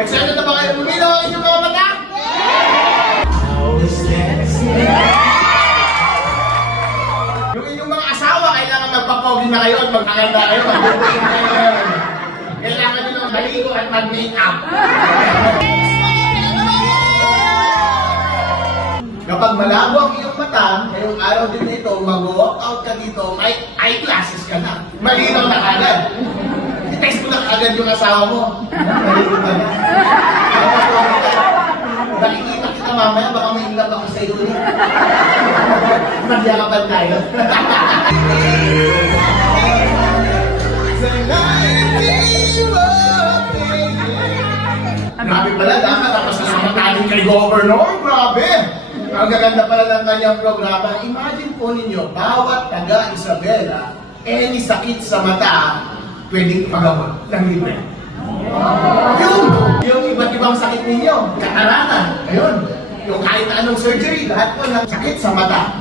Excited na ba kayo lumino ang inyong mga mata? Yung inyong mga asawa, kailangan magpapogi na kayo at magkaganda kayo. Kailangan nyo ng maligo at mag-make-up. Kapag malabo ang iyong mata, ngayong araw din na ito, mag-walk out ka dito, may eyeglasses ka na. Malinaw na agad. I-test mo na agad yung asawa mo. Malinaw ka na. Nakikita kita mamaya, baka may ingap ako sa iyo. Magyakapan tayo. Grabe pala, tapos nasama natin kay Governor. Grabe! Ang gaganda pala ng kanyang programa. Imagine po ninyo, bawat taga-Isabela, any sakit sa mata, pwedeng pagawa ng libre. Yung iba't ibang sakit ninyo, katarata, ayun. Yung kahit anong surgery, lahat po ng sakit sa mata.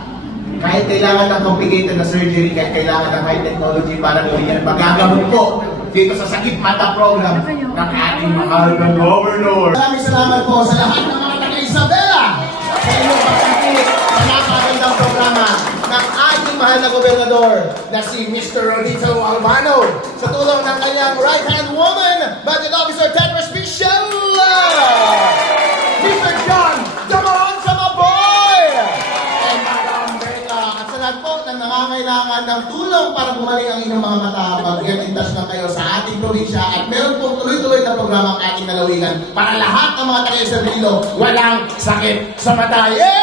Kahit kailangan ng complicated na surgery, kahit kailangan ng high technology para gawin yan, magagamot po dito sa Sakit Mata program ng ating mahal na Governor. Maraming salamat po sa lahat ng mga taga-Isabela sa inyong pagsikinig sa napakagandang programa ng ating mahal na Gobernador na si Mr. Rodito Albano sa tulong ng kanyang right-hand woman, Budget Officer Ted Respicio, Mr. John Damaron Samaboy, and Madam Berta at sa lahat po na nangangailangan ng tulong para bumalik ang inyong mga mata. Mag-get in touch na kayo sa ating probinsya at meron pong tuloy-tuloy na programa ang ating nalawigan para lahat ng mga taga-Iloilo walang sakit sa mata. Yeah!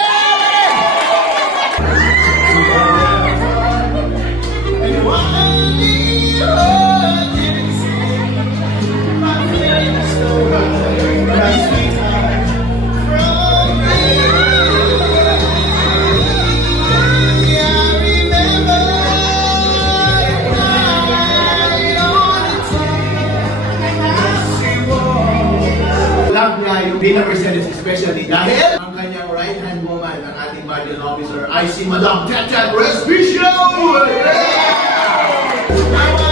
Bilang Mercedes especially dahil ang kanyang right-hand woman, ang ating budget officer, ay si Madam Ted Respicio! Yeah!